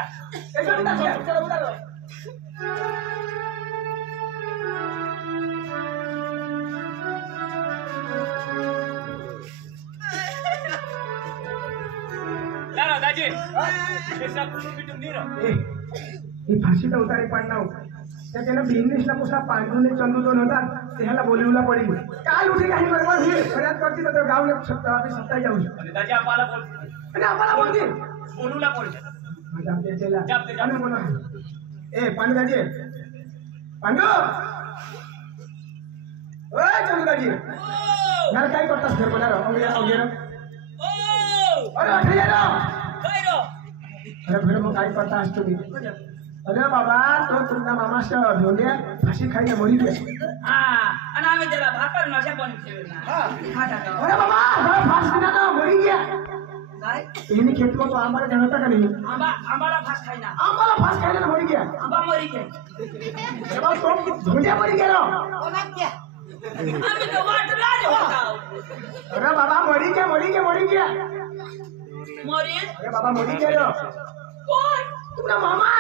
चलो उतारो दाजी ही फाशी तर उतारी पडणार त्याच्यानं बिझनेसला पुसा पांढरूने चंदू दोन होतात त्याला बोलवला पडेल काल उठी काही बरोबर ही फर्याद करते तर गावले सत्ता जाऊ दाजी आम्हाला बोल आणि आम्हाला बोलते बोलूला बोल माझ्या त्याच्याला आम्ही बोला ए पांडुराजी पांडू ओ चंदूराजी यार काय करतास घर बोला अवघेर अरे अठे ना अरे घर मग काय करता असतो मी अरे बाबा तो तुमचा मामा घेऊन द्या फाशी खायला मरी द्या आणि आम्ही त्याला भाकर नशा पण अरे बाबा फास दिला ना मरी द्या काय इन्हें खेतों तो आंबा जनता का नहीं आम्हाला फास खायना आंबा फास खायला मरी गया आंबा मरी गे अरे बाबा तो झुंड्या मरी गया आम्ही तो वाटला होता अरे बाबा मरी गया मरी अरे बाबा मरी गया कोण तुमरा मामा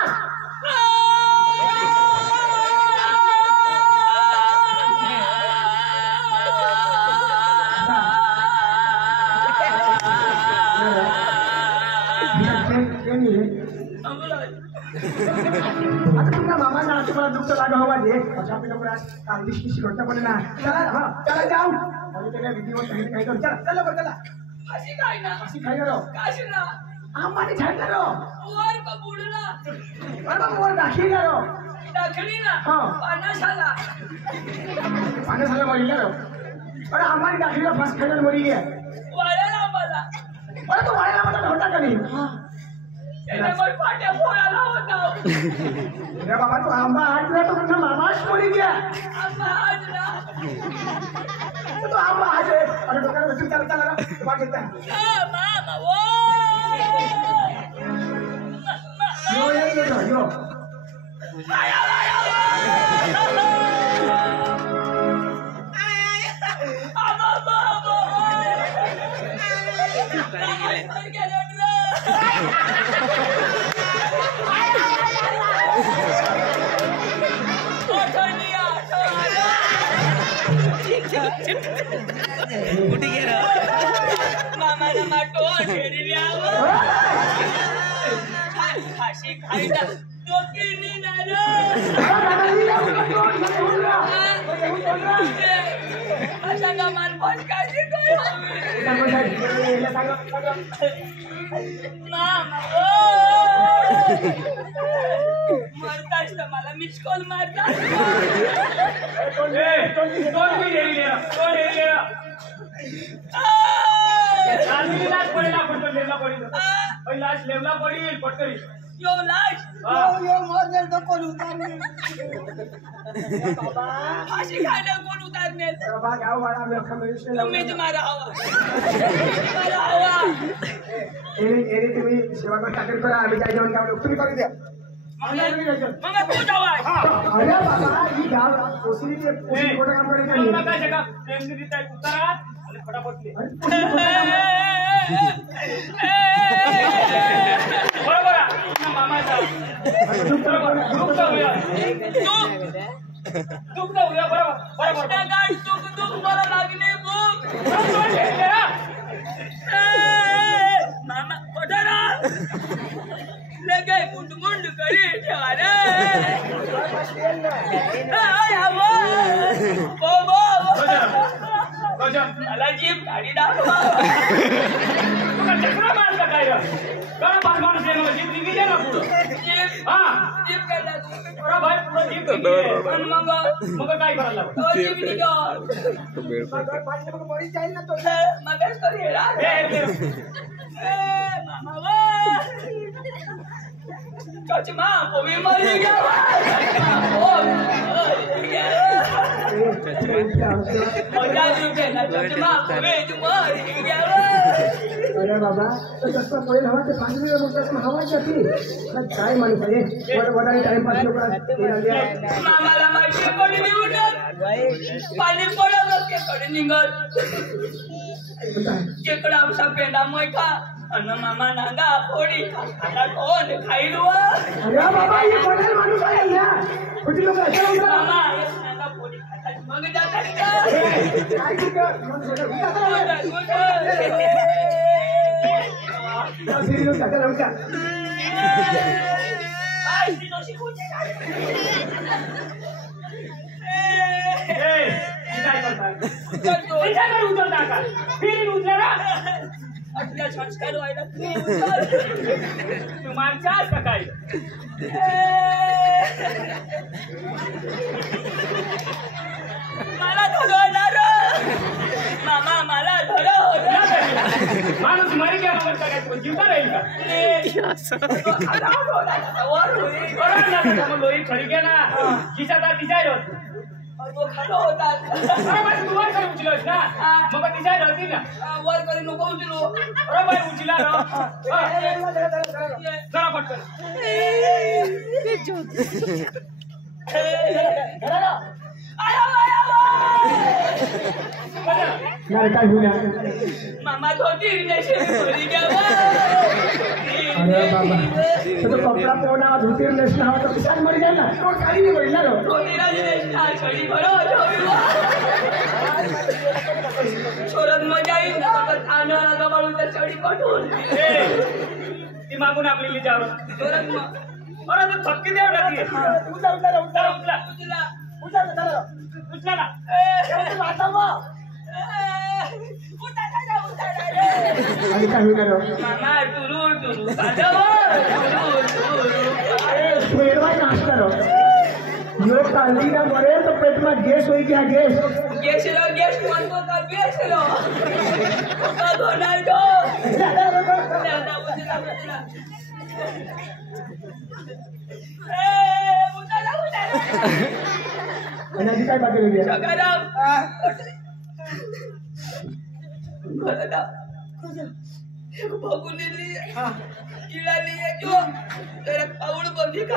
आता तुमच्या मामाना तुम्हाला दुःख लागा हवा दे अशा आपल्याला कांदिशी घट्ट पडे ना चला चला जाऊ आणि त्याला विधिवत काही करू चला चला बरं चला अशी काय ना अशी खाई करो काशी ना आम्हाला छान करो वर का बुडला अरे बाबा वर दाखी करो दाखली ना पाण्याशाला पाण्यासाला मरी करो अरे आम्हाला दाखीला फास खायला मरी गया वाळायला आम्हाला अरे तो वाळायला मला होता का नाही त्याने मग पाट्या फोडायला होता अरे बाबा तू आंबा हाटला तो तुझा मामाच मरी गया आम्हा आजला तो आंबा हाटे अरे डोक्याला बसून चला चला तुम्हाला घेता मामा वो यो आया मामाला माटो घेरी फाशी खायला डोकी मान फटकायची मरताच तर मला मिस कॉल मारता यो लाश फाशी खायला कोण उतारणे तुम्हीच मारा हवा तुम्ही सेवा करा आम्ही काय जेवण काय तुम्ही करू द्या मग तू जावा अरे बाबा ही गाव पोसरीचे मोठं काम करायचं मामा कोठरा लगे मुंड मुंड करी ठेवा रे मला जीप गाडी दाखवा चक्रा मारता काय करा पाच माणूस जीप निघी दे ना पुढं जीप करता तू अरे भाई पुढं जीप मग काय करायला जीप निघाल मरी जाईल ना तो मगच करी मामा चचमा पोवी मरी गया अरे बाबा तसं पहिले हवा ते पाणी मग हवा जाती काय माणूस आहे वडाई टाइमपास मामाला माहिती कोणी निघून पाणी पडत कडे निघत केकडा आमचा पेंडा मोयका अन्न मामा नांगा फोडी आता कोण खाईलू अरे बाबा हे कोणा माणूस आहे या कुठे लोक असे मामा नांगा फोडी खातात मग जातात का काय कर संस्कार व्हायला तू माणसास का काय मला धरवणार मामा मला धरव माणूस मरी गया मग काय जीवता राहील का लोही खरी घ्या ना खिशाचा तिच्या खालो होता तू वर करून उचलस ना मग तिच्या होती ना वर करी नको उचलू अरे बाई उचला ना जरा पटकन काय होईल मामा धोती अरे बाबा तो कपडा पोना धोतीर नेसना हवा तो किसान मर गया ना तो गाड़ी नहीं बढ़ी ना शोरत मजा येईल ना आणायला जवळ चढी कटून ती मागून आपली लिजावर शोरत मग अरे तो थक्की देव टाकी उठा उठा उठा उचला उठा उठा उचला ना आणि काय होईल मामा टुरू टुरू पेटवा नाश्ता रो यो काली ना मरे तो पेट में गैस होई क्या गैस गैस मन को का गैस लो का धोनाल दो आणि आधी काय बाकी होती सकाराम बघून लिए कीड़ा लिए जो तेरे पाउड बंदी का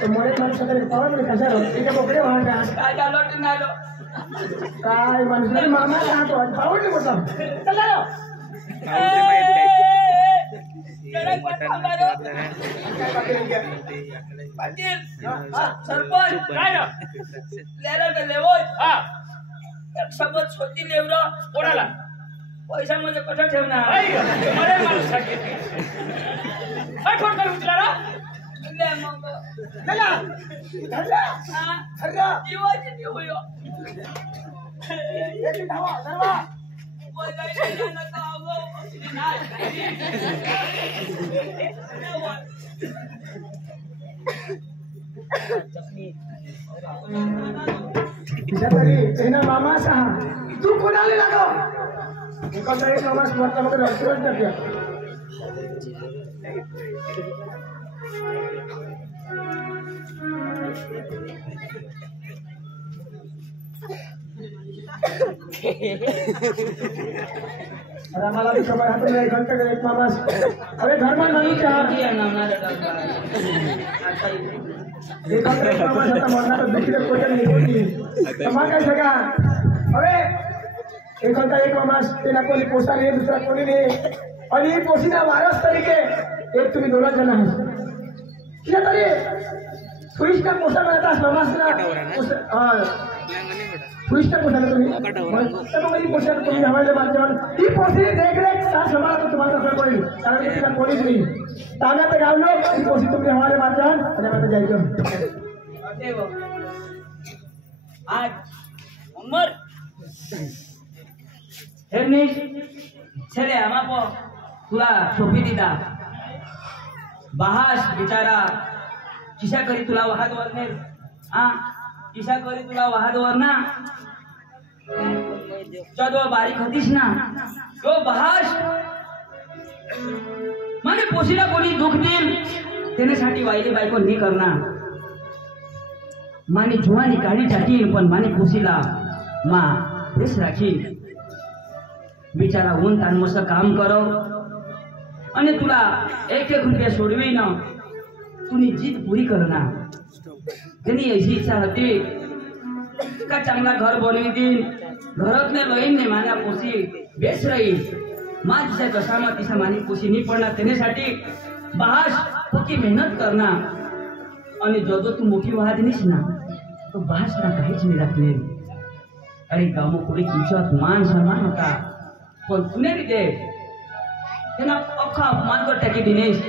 तो मोरे माणूस सगळे पावर मध्ये कशाला इथे बोकडे वाहत काय झालं नालो काय माणूस मामा राहतो पावर नाही म्हटलं चला रो जरा कोण मारो पाटील सरपंच काय ना लेला तर लेवोच हा एक सोबत छोटी लेवरो कोणाला पैसा मध्ये कुठं ठेवणार अरे माणूस काय कोण करू तुला ना ले मग चला धरला हा धरला जीवाची जीव यो एक धावा धरवा बोलायला नका आवो तरी तेना मामा सहा तू कोणाला लागो एखादा एक मामा म्हटलं मग रेस्टॉरंट टाकूया अरे मला भी खबर है तो एक घंटे का एक मामा अरे घर में नहीं क्या एक घंटे एक मामा से मरना तो दूसरे कोई नहीं होती मामा कैसे का अरे एक घंटा एक मामा तेना कोई पोसा नहीं दूसरा कोई नहीं और ये पोसीना वारस तरीके एक तुम्हें दोनों जना है क्या तरी पुलिस का पोसा बनाता है मामा से हाँ पुलिस का पोसा तुम्ही तब मेरी पोसा तुम्ही हमारे बात जान ये पोसी देख रहे साथ हमारा तो तुम्हारा कोई कोई कारण कि ना पुलिस नहीं ताना पे गाँव लोग ये पोसी तुम्ही हमारे बात जान अरे बात जाइए आज उमर हेरनी छेले आमापो तुला सोपी दिदा बहास बिचारा किसा करी तुला वाहत वरने हा किसा करी तुला वाहत वरना जदो बारीक होतीस ना तो बहास माने पोसीला कोणी दुख देईल त्याच्यासाठी वाईली बायको नाही करणार माने जुवानी काढी टाकील पण माने पोसीला मा बेस राखील बिचारा ऊन तानमोस काम करो आणि तुला एक रुपया सोडवी ना तुनी जीत पूरी करना त्यांनी अशी इच्छा होती का चांगला घर बनवी देईन घरातले लईन ने माना पोसी बेस राहील मा तिच्या कशामा तिचा मानी पोसी नाही पडणार त्याच्यासाठी बहास पक्की मेहनत करणार आणि जो तू मोठी वाहत नाहीस ना तो बहास ना काहीच नाही राखले अरे गाव पुढे किंचत मान सन्मान होता पण तुने भी दे त्यांना अख्खा अपमान कर टाकी दिनेश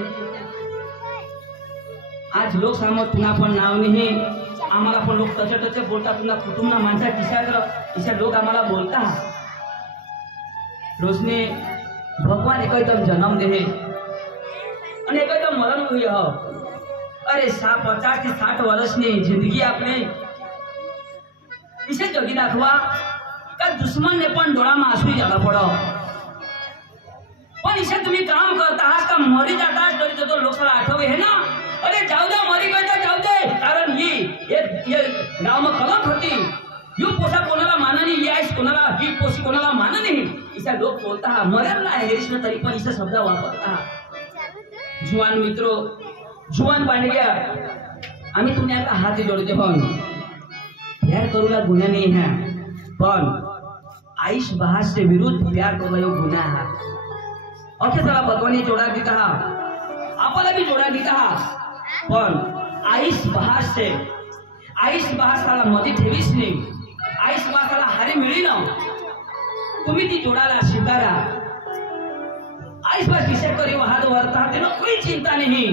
आज लोक समोर पुन्हा पण नाव नाही आम्हाला पण लोक तसे तसे बोलतात पुन्हा कुटुंब माणसा किशा लोक आम्हाला बोलता रोजने भगवान एकदम जन्म दे અને एकदम मरण हुई हो अरे 50 થી 60 વર્ષની जिंदगी આપણે इसे जगी दाखवा का दुश्मन ने पण डोळाમાં आंसू जाला पडो पण इसे तुम्ही काम करता आहात का मरी जाता तरी तो लोकांना आठवे है ना अरे जाऊ दे मरी गए तो जाऊ दे कारण ही ये गाव में कलंक होती यू पोसा कोणाला माना नाही यास कोणाला ही पोसी कोणाला माना नाही इसे लोक बोलता मरेल ना हेरिस तरी पण इसे शब्द वापरता जुवान मित्रो जुवान बांडग्या आम्ही तुम्हाला हात जोडते पण प्यार करूला गुन्हा नाही है पण आईश बहास से विरुद्ध प्यार करो गुन्हा है ओके चला भगवान जोड़ा देता आपला भी जोड़ा देता पण आईश बहास साला मध्ये ठेवीस नाही आईश बहासाला हारी मिळी ना तुम्ही ती जोडाला स्वीकारा आईश बहास किसे करी वाहत वरता तेनो कोई चिंता नहीं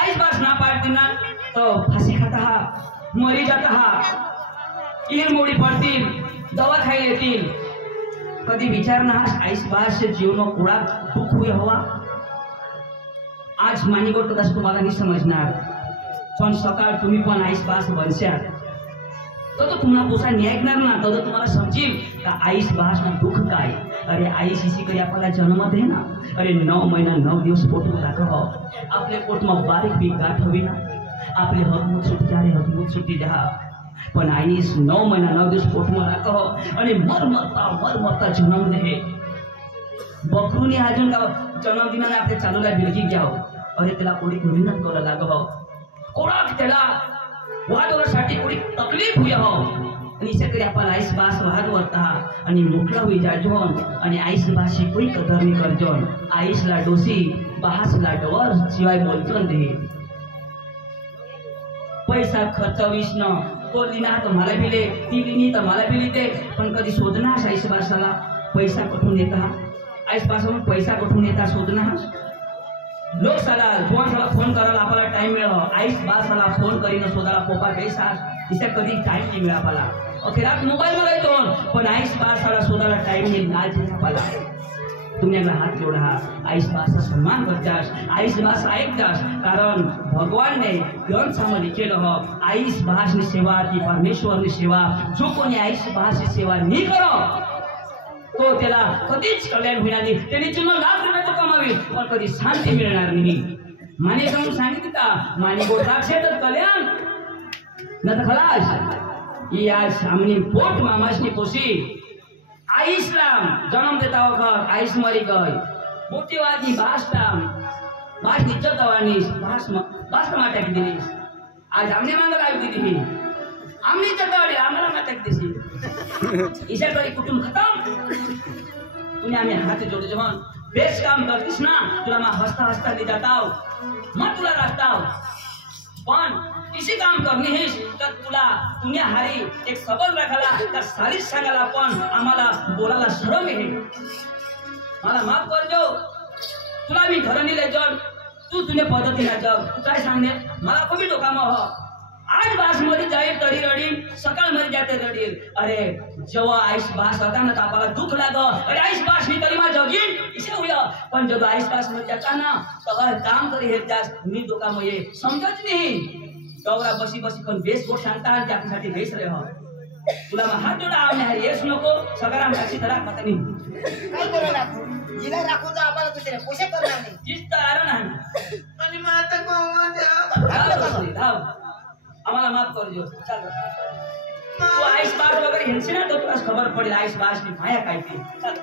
आईश बहास ना पाडती ना तो फांसी खाता मरी जाता ईर मोडी पडतील दवा खाई लेतील कधी विचार ना आईस बहास से जीवन कुड़ा दुख हुए हवा आज मानी गोष्ट तसं तुम्हाला नाही समजणार पण सकाळ तुम्ही पण आईस बहास बनशा तो तुम्हाला पोसा न्याय ऐकणार ना तो तुम्हाला समजेल का आईस बहास ना दुःख काय अरे आईस इसी करी आपल्याला जन्म दे ना अरे 9 महिना 9 दिवस पोटમાં રાખો आपले पोटમાં बारीक बी गाठ हवी ना आपले हकमूत सुटी जा रे हकमूत सुटी जा पण आईस 9 महिना 9 दिवस पोटમાં રાખો અને મર મરતા જન્મ દે बकरूने अजून का जन्मदिनाला आपल्या चालूला बिलगी घ्याव अरे त्याला कोणी मेहनत करा लागव कोणाक त्याला वादोरासाठी कोणी तकलीफ हुई हो आणि सगळे आपला आईस बास वाद वरता आणि मोकळा होई जाजोन आणि आईस बाशी कोई कदर नाही करजोन आईसला डोसी बासला डवर शिवाय बोलजोन रे पैसा खर्च विष्ण तो लिना तर मला बिले ती लिनी तर मला बिली ते पण कधी शोधना आईस बासाला पैसा कुठून येता आईस बासाहून पैसा कुठून येता शोधना लोक साला साला फोन करायला आपल्याला टाइम मिळव आईस बासाला फोन करीन शोधाला पोपा पैसा इसे कधी टाइम नाही मिळा आपल्याला अखेरात मोबाईल मध्ये येतो पण आईस बासाला शोधायला टाइम नाही लाज आपल्याला तुम्ही आपला हात जोडा आईस बासा सन्मान करतास आईस बास ऐकतास कारण भगवानने ग्रंथामध्ये केलं हो आईस बासनी सेवा ती परमेश्वरनी सेवा जो कोणी आईस बासची सेवा नाही करो तो त्याला कधीच कल्याण होणार नाही त्याने जुनं लाख रुपये तो कमावी पण कधी शांती मिळणार नाही माने समोर सांगितलं माने गोत्राक्षे तर कल्याण न तर खलास या सामने पोट मामासनी पोसी आईसलाम जन्म देता वखत आईस मरी गई मोटीवादी भाषलाम भाष इज्जत दवानीस भाष माटा की दिलीस आज हमने मांगला आई दिली हमने इज्जत दवाडी आम्हाला माटा की दिसी ईशा करी कुटुंब खतम तुम्ही आम्ही हात जोडू जेव्हा बेस्ट काम करतीस ना तुला मा हसता हसता ले जाताव मग तुला राखताव पण किसी काम करणे हेच तर तुला दुनिया हारी एक सबल राखाला तर सारीच सांगायला पण आम्हाला बोलायला शरम आहे मला माफ करजो तुला मी घर नेले जग तू तुझ्या पद्धतीला जग तू काय सांगणे मला कमी डोकाम हो आज बास मध्ये जाईल तरी रडीन सकाळ मध्ये जाते रडील अरे जेव्हा आईस बास होता ना आपल्याला दुःख लागो अरे आईस बास मी तरी मा जगीन इसे होया पण जेव्हा आईस बास मध्ये जाता ना तर काम करी हेत जास्त मी डोकामध्ये समजत नाही गौरा बसी बसी पण बेस गोष्ट सांगता त्यासाठी बेस रे हो तुला मग हात जोडा आम्ही येस नको सगळ्या माशी धरा पता नाही काय करू लागू जिला राखून जा आम्हाला दुसरे पोषे करणार नाही जिस्त आरण आहे आणि मग आता कोण धाव आम्हाला माफ करजो चल तू आईस बास वगैरे हिंसी ना तो तुला खबर पडेल आईस बास नी माया काय ती चल